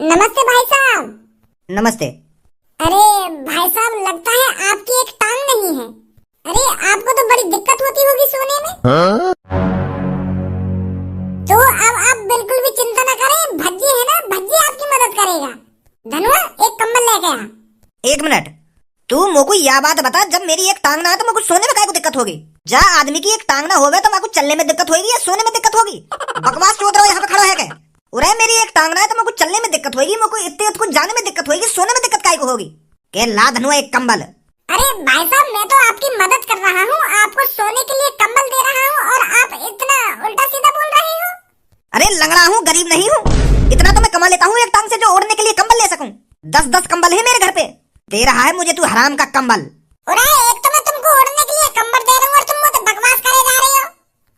नमस्ते भाई साहब। नमस्ते। अरे भाई साहब, लगता है आपकी एक टांग नहीं है। अरे आपको तो बड़ी दिक्कत होती होगी सोने में। तो अब आप बिल्कुल भी चिंता न करें, भज्जी है ना, भज्जी आपकी मदद करेगा। धनुआ एक कंबल लेके आ। एक मिनट, तू मोको यह बात बता, जब मेरी एक टांग ना है तो मोको सोने में काहे को दिक्कत होगी? जा आदमी की एक टांग ना होवे तो मोको चलने में दिक्कत होगी या सोने में दिक्कत होगी? बकवास चोद रहा हो, यहाँ पे खड़ा है क्या? उरे मेरी एक टांग ना है तो मोको चलने में दिक्कत होगी, मोको इतने कुछ जाने में दिक्कत होगी, सोने में दिक्कत काहे को होगी? के ला धनुआ एक कंबल। अरे भाई साहब, मैं तो आपकी मदद कर रहा हूँ, आपको सोने के लिए कंबल दे रहा हूँ और आप इतना उल्टा सीधा बोल रहे हो। अरे लंगड़ा हूँ, गरीब नहीं हूँ, इतना तो मैं कमा लेता हूँ एक टांग से जो ओढ़ने के लिए कंबल ले सकूं। 10-10 कंबल है मेरे घर पे, दे रहा है मुझे तू हराम का कंबल। अरे एक तो मैं तुमको ओढ़ने के लिए कंबल दे रहा हूँ और तुम मुझे बकवास करे जा रहे हो।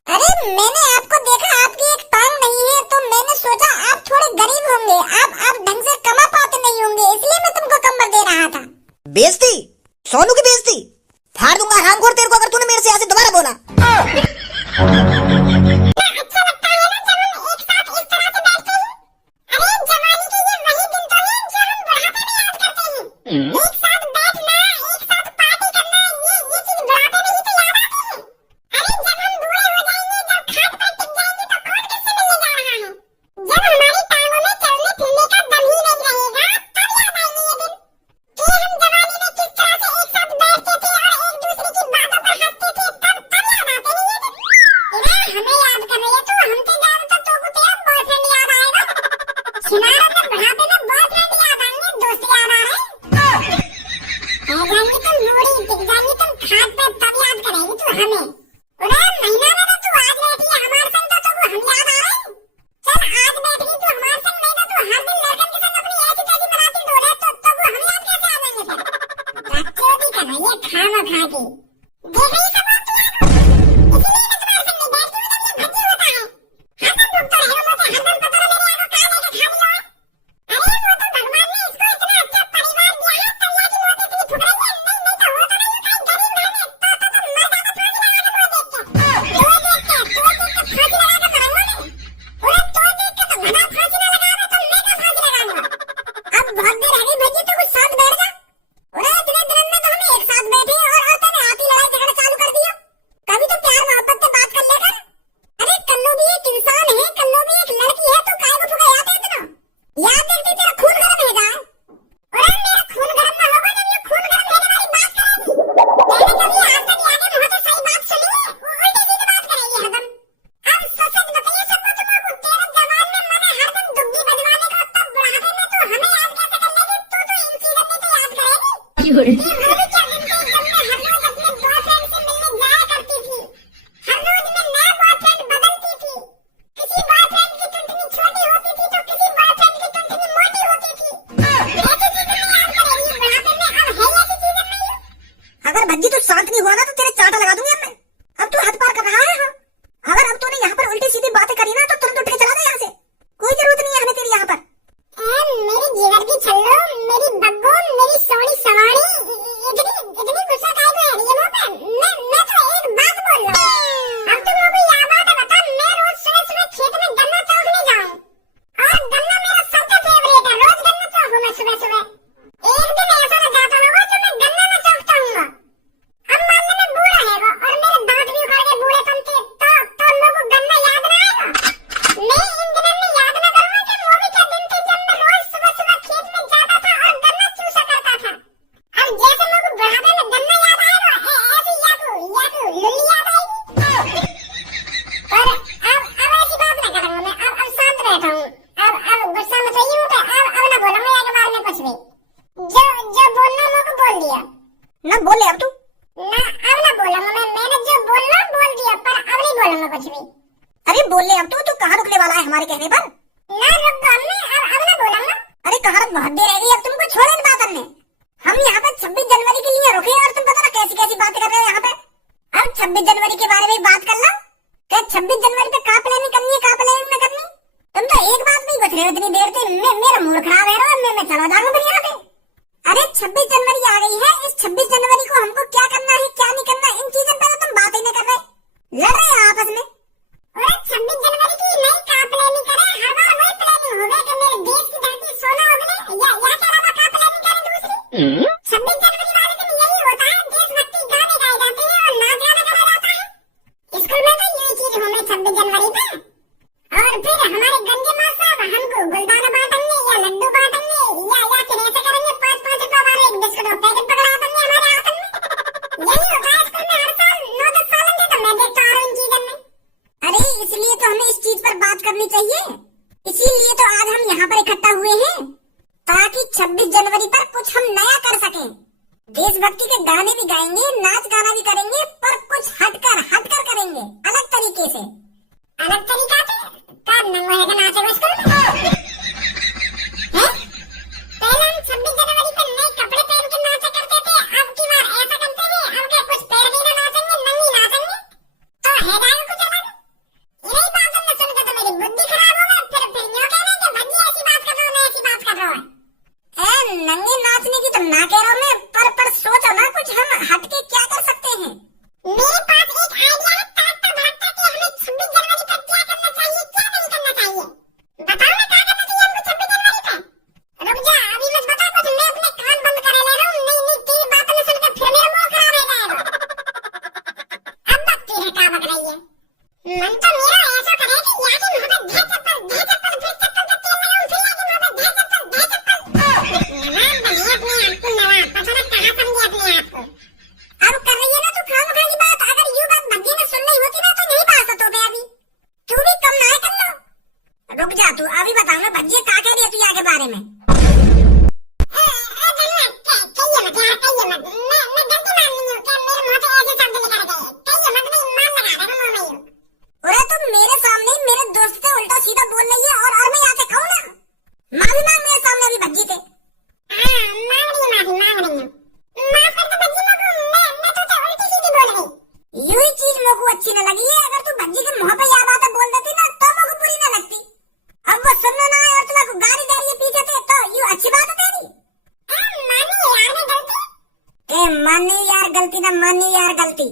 अरे मैंने आपको देखा, आपकी एक टांग नहीं है, तो मैंने सोचा आप थोड़े गरीब होंगे, आप ढंग से कमा पाते नहीं होंगे, इसलिए मैं तुमको कंबल दे रहा था। बेइज्जती, सोनू की बेइज्जती फाड़ दूंगा हरामखोर तेरे को अगर तूने मेरे से ऐसे दोबारा बोला। अच्छा लगता है ना जब हम एक साथ इस तरह से बैठते हैं। अरे जवानी के ये वही दिन तो हैं जो हम बुढ़ापे में याद करते हैं। एक साथ बैठना, एक साथ पार्टी करना, ये चीज बुढ़ापे में ही तो याद आती है। अरे जब हम बूढ़े हो जाएंगे, जब खाट पर टिक जाएंगे तो कौन किससे मिलने जा रहा है? जब हमारी टांगों में चलने फिरने का दम ही नहीं रहेगा, तब याद आएंगे ये दिन कि हम जवानी में किस तरह से एक साथ बैठते थे और एक दूसरे की बातों पर हंसते थे। तब याद आते हैं ये दिन। हमें याद कर रही है तू, हमसे ज्यादा तो को तेरा बॉयफ्रेंड याद आएगा। सुनारा में बुढ़ापे में बॉयफ्रेंड याद आएंगे, दोस्त याद आ रहे हैं। आ जाएंगे तुम बूढ़ी, टिक जाएंगे तुम खाट पे, तब याद करेगी तू हमें। उधर महीना में तो तू आज बैठी है हमारे संग, तो हम याद आ रहे हैं। चल आज बैठ गई तू हमारे संग, नहीं तो तू हर दिन लड़कन के संग अपनी ऐसी तैसी बनाती डोले, तो हम याद कैसे आ जाएंगे फिर? बच्चों की कर रही है खाना खा के। देख रही सब बात तू यार, इसीलिए मैं तुम्हारे संग नहीं बैठती हूँ जब ये भज्जी होता है। हरदम भुगतो रहेगा मुझे, हरदम पता ना मेरे आंखों कान लेके खा लिया है। अरे वो तो भगवान ने इसको इतना अच्छा परिवार दिया है, तब ये मौत इतनी ठुक रही है। नहीं तो वो तो नहीं कहीं गरीब घर में, तो मर जाता फांसी लगा के वो देख के। तो देख के फांसी लगा के मरूंगा मैं। उरे तो देख के तो भला फांसी ना लगावे तो मैं क्या फांसी लगाऊंगा? अब बहुत देर रह गई भज्जी, तो कुछ साथ बैठ जा। उरे इतने दिन में तो हम एक साथ बैठे और तूने आती लड़ाई झगड़ा चालू कर दिया। कभी तो प्यार मोहब्बत से बात कर लेकर। अरे कल्लू भी एक इंसान है, कल्लू भी एक लड़की है, तो काहे को फुकराते इतना? याद देखते तेरा खून गर्म है गाय। अरे मेरा खून गर्म ना होगा जब ये खून गर्म होने वाली बात करेगी। मैंने कभी आज तक याद है मुझे सही बात सुनी है, वो उल्टी सीधी बात करेगी हरदम। अब सच बताइए सबको, तुमको तेरे जवान में मन है हरदम दुग्गी बजवाने का, तब बुढ़ापे में तू हमें याद कैसे कर लेगी? तू तो इन चीजों में तो याद करेगी। ये वो भी क्या दिन थे जब मैं हर रोज अपने बॉयफ्रेंड से मिलने जाया करती थी। हर रोज मैं नया बॉयफ्रेंड बदलती थी। किसी बॉयफ्रेंड की टुनटुनी छोटी होती थी तो किसी बॉयफ्रेंड की टुनटुनी मोटी होती थी। ऐसी चीजें मैं याद करेगी बुढ़ापे में, अब है ऐसी चीजें नहीं। अगर भज्जी तू शांत नहीं हुआ ना तो तेरे चांटा लगा दूंगी अब मैं। अब तू हद पार कर रहा है। हाँ, अगर अब तूने यहाँ पर उल्टी सीधी बातें करी ना तो तुरंत उठ के चला जा यहाँ से, कोई जरूरत नहीं है हमें तेरी यहाँ पर। मेरी जीवर की छल्लो, मेरी बब्बू, मेरी सोनी सवानी, इतनी गुस्सा काहे को है रही है मुझ पे? मैं तो एक बात बोल रहा हूँ। अब तुम मुझे यह बात बता, मैं रोज सुबह सुबह खेत में गन्ना चौकने जाऊँ और गन्ना मेरा सबसे फेवरेट है, रोज गन्ना चौकूं मैं सुबह सुबह। एक दिन ऐसा न जाता होगा जो मैं गन्ना न चौकता हूँ। अब मान लो मैं बूढ़ा है वो और मेरे दांत भी उखड़ गए बूढ़ेपन के, तो लोगों गन्ना याद न आएगा। मैं इन दिनों में याद न करूँगा कि वो भी क्या दिन थे जब मैं रोज सुबह सुबह खेत में जाता था और गन्ना चूसा करता था। अब जैसे मुझे बुढ़ापे में गन्ना याद आएगा, ऐसे याकू लुल्ली याद आएगी। पर अब ऐसी बात न करूँगा मैं, अब शांत बैठा हूँ। अब गुस्सा मत होइए मुझ पे, अब न बोलूँगा आगे बार में कुछ भी। जो बोलना मुझे बोल दिया। ना बोले अब तू। ना अब न बोलूँगा मैंने जो बोलना बोल दिया, पर अब नहीं बोलूँगा कुछ भी। अरे बोल ले अब तू कहाँ रुकने वाला है हमारे कहने पर? ना रुक दो अम्मी, अब न बोलूँगा। अरे कहाँ बहुत देर रह गई, अब तुमको छोड़े इन बात करने। हम यहाँ पे 26 जनवरी के लिए रुके और तुम पता ना कैसी कैसी बातें कर रहे हो यहाँ पे। अब 26 जनवरी के बारे में बात कर लो। क्या 26 जनवरी पे का प्लानिंग करनी है, का प्लानिंग न करनी? तुम तो एक बात नहीं बच रहे हो इतनी देर से। मेरा मूड खराब है और मैं चला जाऊंगा फिर यहाँ पे। अरे 26 जनवरी आ गई है, इस 26 जनवरी को हमको क्या करना है क्या नहीं करना, इन चीजों पे तो तुम बात ही नहीं कर रहे, लड़ रहे हो आपस में। अरे 26 जनवरी की नई का प्लानिंग करे, हर बार वही प्लानिंग हो गया कि मेरे देश की धरती सोना 26 जनवरी पे। और फिर हमारे गंजे माँ साहब हमको गुलदाना बांटेंगे या लड्डू बांटेंगे या फिर ऐसे करेंगे 5-5 रुपए वाले एक बिस्कुट का पैकेट पकड़ा देंगे हमारे हाथ में। यही होता है स्कूल में हर साल 9-10 साल से, तो मैं देखता आ रहा हूँ इन चीजों में। अरे इसलिए तो हमें इस चीज पर बात करनी चाहिए, इसीलिए तो आज हम यहाँ पर इकट्ठा हुए हैं, ताकि 26 जनवरी पर कुछ हम नया कर सकें। देशभक्ति के गाने भी गाएंगे, नाच गाना भी करेंगे, पर कुछ हटकर करेंगे, अलग तरीके से। अलग तरीका से कर नंगो है नाचे वो स्कूल में हैं? पहले हम 26 जनवरी पे नए कपड़े पहन के नाचा करते थे, अब की बार ऐसा करते हैं अब क्या कुछ पैर भी ना नाचेंगे, नंगी नाचेंगे, तो है जाएगा कुछ अलग। यही बात हमने सुन के तो मेरी बुद्धि खराब हो गई। फिर यूं कह रहे हैं कि भज्जी ऐसी बात कर रहा हूँ, मैं ऐसी बात कर रहा हूँ। नंगे नाचने की तो ना कह रहा हूँ मैं, पर सोचो ना कुछ हम हटके क्या कर सकते हैं। मेरे पास एक आइडिया है ताकता भागता कि हमें 26 जनवरी पर क्या करना चाहिए, क्या नहीं करना चाहिए। बताओ ना क्या करना चाहिए हमको 26 जनवरी पे। रुक जा, अभी मत बता कुछ, मैं अपने कान बंद करे ले रहा हूँ। नहीं तेरी बात में सुनकर फिर मेरा मूड खराब हो जाएगा। अब बकती है क्या बक रही है। मन तो मेरा ऐसा करे कि याद ही मोहब्बत दे चप्पल फिर चप्पल पे तेल लगाऊं, फिर याद मोहब्बत दे चप्पल। नवाब बनिए अपने आप को, नवाब पता ना कहाँ समझे अपने आप को। अब कर रही है ना तू खामखा की बात, अगर यूं बात भज्जी ने सुन ली होती ना तो नहीं पास तो पे अभी। तू भी कम ना कर लो। रुक जा तू, अभी बताओ ना भज्जी क्या कह रही है तू आगे बारे में। अरे तुम मेरे सामने मेरे दोस्त से उल्टा सीधा बोल रही है और मैं यहाँ से कहूँ ना, माफी मांग मेरे सामने अभी भज्जी से। यूं ही चीज मोको अच्छी न लगी है, अगर तू भज्जी के मुंह पे यह बात बोल देती ना तो मोको बुरी न लगती। अब वो सुनना ना आए और तुम्हें गाली दे रही है पीछे से, तो यूं अच्छी बात है तेरी। मानी यार गलती ना मानी यार गलती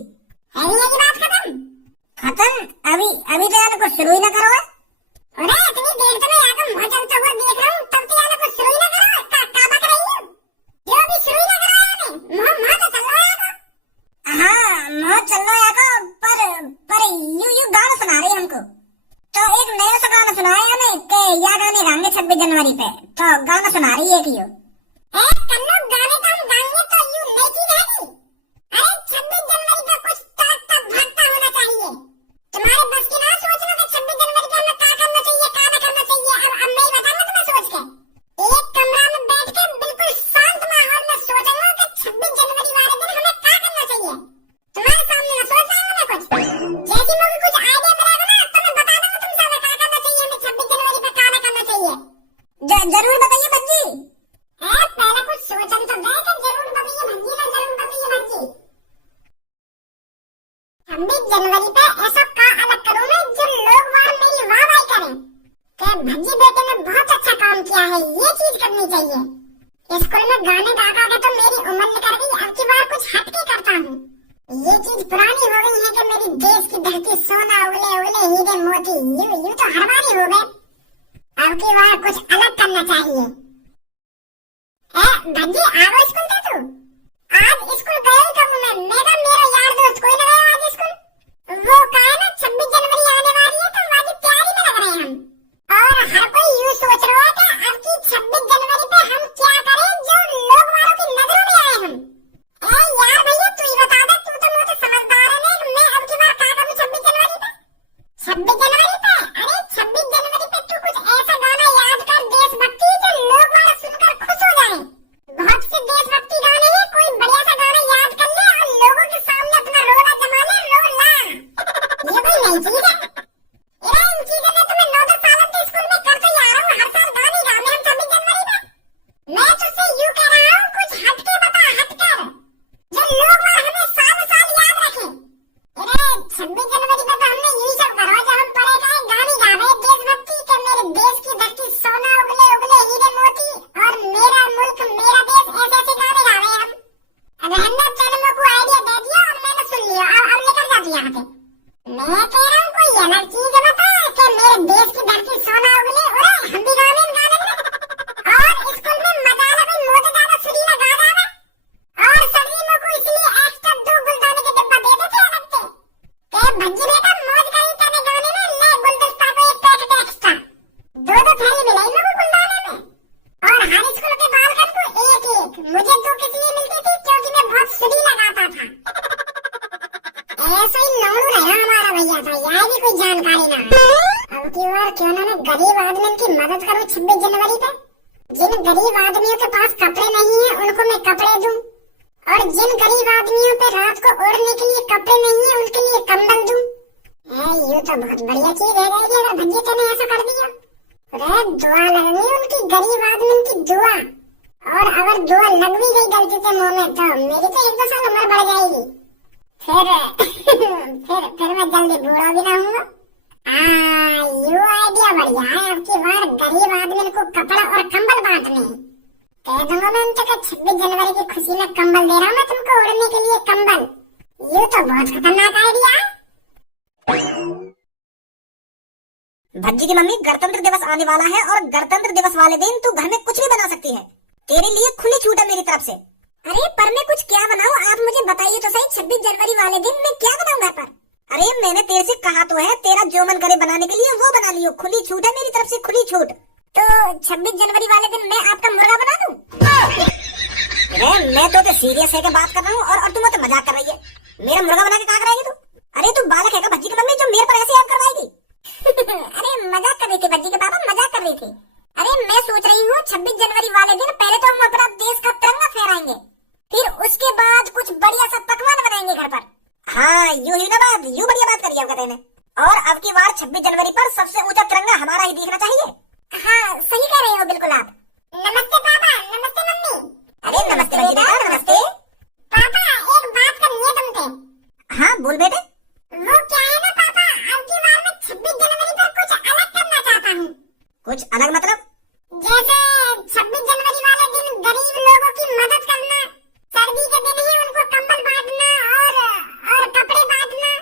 खत्म। अभी तो यार कुछ शुरू ही ना करो। अरे इतनी देर से मैं यहाँ का मुँह चलता हुआ देख रहा हूँ, तब तो यहाँ कुछ शुरू ही ना करो। क्या बक रही हो? जो भी शुरू ही ना करो यहाँ पे, मुँह तो चल रहा है। हाँ मुँह चल रहा है, पर यूं गाना सुना रही है हमको। तो एक नया सा गाना सुनाया हमें कि या गाने गाएंगे 26 जनवरी पे, तो गाना सुना रही है कि यो कल लोग गाने तो हम गाएंगे, तो यूं नई चीज है नहीं। अरे 26 जनवरी पे कुछ ताकता भागता होना चाहिए। तुम्हारे बस की ना सोचना कि 26 जनवरी पे हमें क्या करना चाहिए, क्या ना करना चाहिए। अब मैं ही बताऊंगा तुम्हें सोच के। एक कमरा में बैठ के बिल्कुल शांत माहौल में सोचूंगा कि 26 जनवरी वाले दिन हमें क्या करना चाहिए। तुम्हारे सामने ना सोच पाऊंगा मैं कुछ। जैसी मुझे कुछ आइडिया मिलेगा ना तो मैं बता दूंगा तुम सब क्या करना चाहिए हमें 26 जनवरी पे, क्या ना करना चाहिए। जरूर बताइए भज्जी। पहले कुछ सोचन तो दे कि जरूर बताइए भज्जी ना, जरूर बताइए भज्जी। 26 जनवरी पे ऐसा का अलग करूं मैं जो लोग वार मेरी वाह करें कि भज्जी बेटे ने बहुत अच्छा काम किया है, ये चीज करनी चाहिए। स्कूल में गाने गा गा के तो मेरी उम्र निकल गई, अब की बार कुछ हटके करता हूँ। ये चीज पुरानी हो गई है कि मेरी देश की धरती सोना उगले उगले हीरे मोती, यूं तो हर बार ही हो गए। अब की बार कुछ अलग करना चाहिए। भज्जी आरो स्कूल था तू? आज स्कूल गए ही कब मैं? मेरा यार दोस्त कोई ना गया आज स्कूल। वो कहा ना 26 जनवरी आने वाली है तो वाली तैयारी में लग रहे हैं हम। और हर कोई यूं सोच रहा है कि अब की 26 जनवरी पे हम क्या करें जो लोग वालों की नजरों में आए हम। यार भैया तू ही बता दे, तू तो मुझे समझदार है ना, मैं अब की बार क्या करूं 26 जनवरी पे? 26 जनवरी पे? अरे 26 जनवरी पे तू कुछ ऐसा गाना याद कर देशभक्ति जो लोग वाले सुनकर खुश हो जाए। बहुत से देशभक्ति गाने हैं, कोई बढ़िया सा गाना याद कर ले और लोगों के सामने अपना रोला जमा ले, रोला। ये कोई नई चीज है? इन चीजों में तुम्हें 9-10 साल से स्कूल में करते ही आ रहा हूँ, हर साल गाने गाने हम 26 जनवरी पे। मैं तुझसे यूं कह रहा हूँ कुछ हटके बता, हटकर जो लोग हमें सालों साल याद रखें। 26 जनवरी पे तो हमने यही सब करो जो हम पढ़े गए गाने गा रहे देशभक्ति के, मेरे देश की धरती सोना उगले उगले हीरे मोती और मेरा मुल्क मेरा देश, ऐसे गाने गा रहे हम। अब हमने चैनल को आइडिया दे दिया और मैंने सुन लिया, अब लेकर जा दिया यहाँ पे। मैं कह रहा हूँ कोई अलग चीज बता कि मेरे देश की धरती सोना उगले, और हम भी गाने और स्कूल में मजा आना, कोई मोटे दादा सुरीला गा रहा और सर्दियों को इसलिए एक्स्ट्रा 2 गुलदाने के डिब्बा दे देते अलग से। भज्जी बेटा मौज करी तेरे गाने में, कोई जानकारी ना है। अब की बार क्यों ना मैं गरीब आदमी की मदद करूं 26 जनवरी पे। जिन गरीब आदमियों के पास कपड़े नहीं है उनको मैं कपड़े दूं, और जिन गरीब आदमियों पे रात को ओढ़ने के लिए कपड़े नहीं है उनके लिए कंबल दूं। ये तो बहुत बढ़िया चीज है अगर भज्जी तूने ऐसा कर दिया। अरे दुआ लगनी उनकी गरीब आदमी की दुआ, और अगर दुआ लग भी गई गलती से मुंह में तो मेरी तो 1-2 साल उम्र बढ़ जाएगी। फिर मैं जल्दी बूढ़ा भी ना हूँ। यू आइडिया बढ़िया है। अब की बार गरीब आदमी को कपड़ा और कंबल बांटने हैं। कह दूंगा मैं उनसे 26 जनवरी की खुशी में कंबल दे रहा हूँ मैं तुमको ओढ़ने के लिए कंबल। ये तो बहुत खतरनाक आइडिया है। भज्जी की मम्मी, गणतंत्र दिवस आने वाला है और गणतंत्र दिवस वाले दिन तू घर में कुछ भी बना सकती है। तेरे लिए खुली छूट है मेरी तरफ से। अरे पर मैं कुछ क्या बनाऊं, आप मुझे बताइए तो सही। 26 जनवरी वाले दिन मैं क्या बनाऊं घर पर? अरे मैंने तेरे से कहा तो है, तेरा जो मन करे बनाने के लिए वो बना लियो। खुली छूट है मेरी तरफ से, खुली छूट। तो 26 जनवरी वाले दिन मैं आपका मुर्गा बना दूं? अरे मैं तो सीरियस है के बात कर रहा हूँ और तुम तो मजाक कर रही है। मेरा मुर्गा बना के कहाँ कराएगी तू? अरे तू बालक है का भज्जी की मम्मी जो मेरे पर ऐसे याद करवाएगी? अरे मजाक कर रही थी भज्जी के पापा, मजाक कर रही थी। अरे मैं सोच रही हूँ 26 जनवरी वाले दिन पहले तो हम अपना देश का तिरंगा फहराएंगे, फिर उसके बाद कुछ बढ़िया सा पकवान बनाएंगे घर पर। हाँ यूं ही ना बात, यूं बढ़िया बात करी आपका ने। और अब की बार 26 जनवरी पर सबसे ऊंचा तिरंगा हमारा ही दिखना चाहिए। हाँ सही कह रहे हो बिल्कुल आप। नमस्ते पापा, नमस्ते मम्मी। अरे नमस्ते बेटा, नमस्ते। पापा एक बात करनी है तुमसे। हाँ बोल बेटे। वो क्या है ना पापा, अब की बार मैं 26 जनवरी पर कुछ अलग करना चाहता हूँ। कुछ अलग मतलब? जैसे 26 जनवरी वाले दिन गरीब लोगों की मदद करना, सर्दी के दिन ही उनको कंबल बांटना और कपड़े बांटना,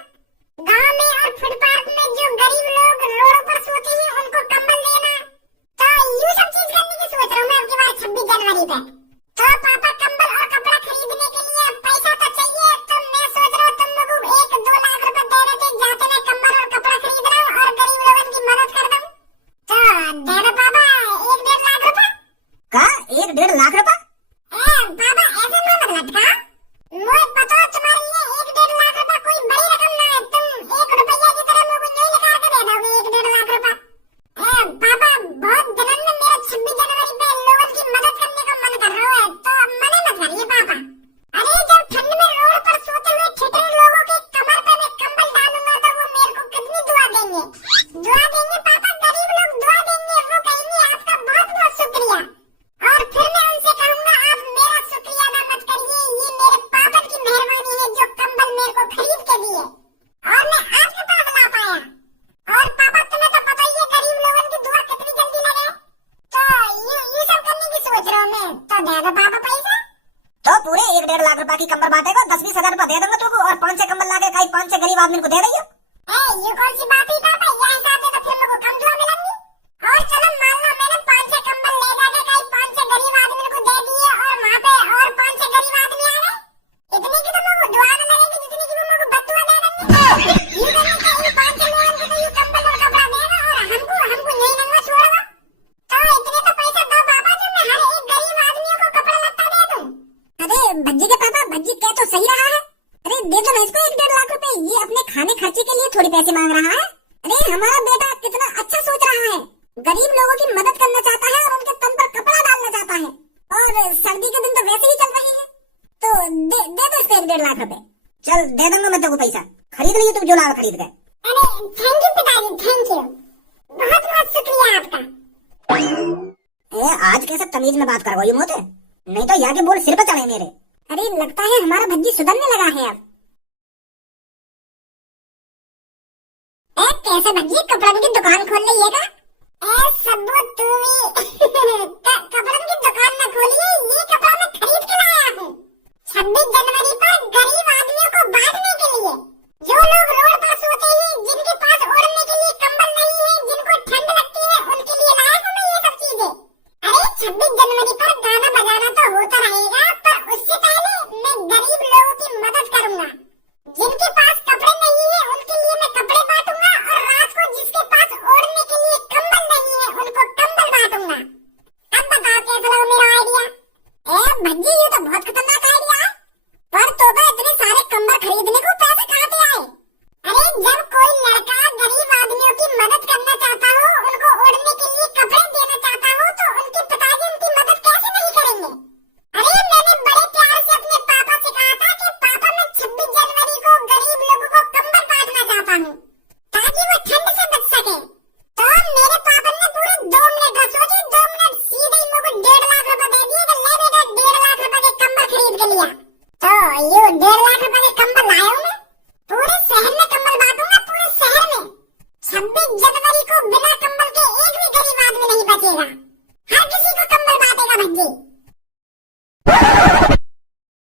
गांव में और फुटपाथ में जो गरीब लोग रोडों पर सोते हैं उनको कंबल देना। तो ये सब चीज करने की सोच रहा हूँ मैं अब की बार 26 जनवरी पे। तो पापा कंबल और कपड़ा खरीदने के लिए पैसा तो चाहिए, तो मैं सोच रहा हूँ तुम लोगों को 1-2 लाख रुपए दे देते, जाते मैं कंबल और कपड़ा खरीद रहा हूँ और गरीब लोगों की मदद कर दूं। तो दे दो पापा 1-1.5 लाख रुपए। का 1-1.5 लाख रुपए? पापा ऐसे ना मत लटका। मुझे पता तुम्हारे लिए 1-1.5 लाख रुपए कोई बड़ी रकम ना है। तुम 1 रुपया की तरह मुझे नहीं निकाल के दे दोगे 1-1.5 लाख रुपए। पापा बहुत दिनों में मेरा 26 जनवरी पे लोगों की मदद करने का मन कर रहा है, तो मना मत करिए पापा। अरे जब ठंड में रोड पर सोते हुए ठिठुरे लोगों के कमर पे मैं कंबल डालूंगा तो वो मेरे को कितनी दुआ देंगे। दुआ देंगे पापा, गरीब लोग दुआ देंगे, वो कहेंगे आपका बहुत बहुत शुक्रिया। और फिर मैं उनसे कहूंगा आप मेरा शुक्रिया अदा मत करिए, ये मेरे पापा की मेहरबानी है जो कंबल मेरे को खरीद के दिए और मैं आपके पास ला पाया। और पापा तुम्हें तो पता ही है गरीब लोगों की दुआ कितनी जल्दी लगे। तो ये सब करने की सोच रहा हूँ मैं। तो दे दो पापा पैसा। तो पूरे 1-1.5 लाख रुपए की कंबल बांटेगा, 10-20 हजार रुपए दे दूंगा तुमको, और 5-6 कंबल लाके कहीं 5-6 गरीब आदमी को दे रही हो। ये कौन सी बात हुई पापा, यह हिसाब से तो फिर मेरे को कम दुआ मिलेंगी। और चलो मान लो मैंने 5-6 कंबल ले जाके कहीं 5-6 गरीब आदमी को दे दिए और वहाँ पे और 5-6 गरीब आदमी आ गए, इतनी की तो मेरे को दुआ न लगेगी जितनी की मेरे को बददुआ दे देंगे। ये करने का इन 5-6 लोगों को तो ये कंबल और कपड़ा देगा और हमको नहीं नंगा छोड़ेगा। तो इतने तो पैसा दो पापा जो मैं हर एक गरीब आदमी को कपड़ा लत्ता दे दूं। अरे भज्जी के पापा, भज्जी कह तो सही रहा है। अरे दे दो ना इसको 1-1.5 लाख रुपए, ये अपने खाने खर्चे के लिए थोड़ी पैसे मांग रहा है। अरे हमारा बेटा कितना अच्छा सोच रहा है, गरीब लोगों की मदद करना चाहता है और उनके तन पर कपड़ा डालना चाहता है, और सर्दी के दिन तो वैसे ही चल रहे हैं। तो दे दो इसको 1-1.5 लाख रुपए। चल दे दूंगा मैं तेको पैसा, खरीद लियो तुम जो लाभ खरीद गए। अरे थैंक यू पिताजी, थैंक यू, बहुत बहुत शुक्रिया आपका। आज कैसे तमीज में बात करोगे मोते, नहीं तो यहाँ के बोल सिर पर चढ़े मेरे। अरे लगता है हमारा भज्जी सुधरने लगा है अब। कैसे भज्जी कपड़ों की दुकान खोल लीजिएगा? सबू तू कपड़ों की दुकान न खोलिए, ये कपड़ा मैं खरीद के लाया हूँ 26 जनवरी पर गरीब आदमियों को बांटने के लिए। जो लोग रोड पर सोते हैं, जिनके पास ओढ़ने के लिए कंबल नहीं है, जिनको ठंड लगती है, उनके लिए लाया हूँ मैं ये सब चीजें। अरे 26 जनवरी पर गाना बजाना तो होता रहेगा, पर उससे पहले मैं गरीब लोगों की मदद करूंगा। जिनके पास कपड़े नहीं है उनके लिए मैं कपड़े बांटूंगा, और रात को जिसके पास ओढ़ने के लिए कंबल नहीं है उनको कंबल बांटूंगा। अब बताओ कैसा लगा मेरा आइडिया? भज्जी ये तो बहुत खतरनाक आइडिया है, पर तो इतने सारे कंबल खरीदने को पैसे कहाँ से आए? अरे जब कोई लड़का 26 जनवरी को बिना कंबल के एक भी गरीब आदमी नहीं बचेगा। हर किसी को कंबल बांटेगा भज्जी।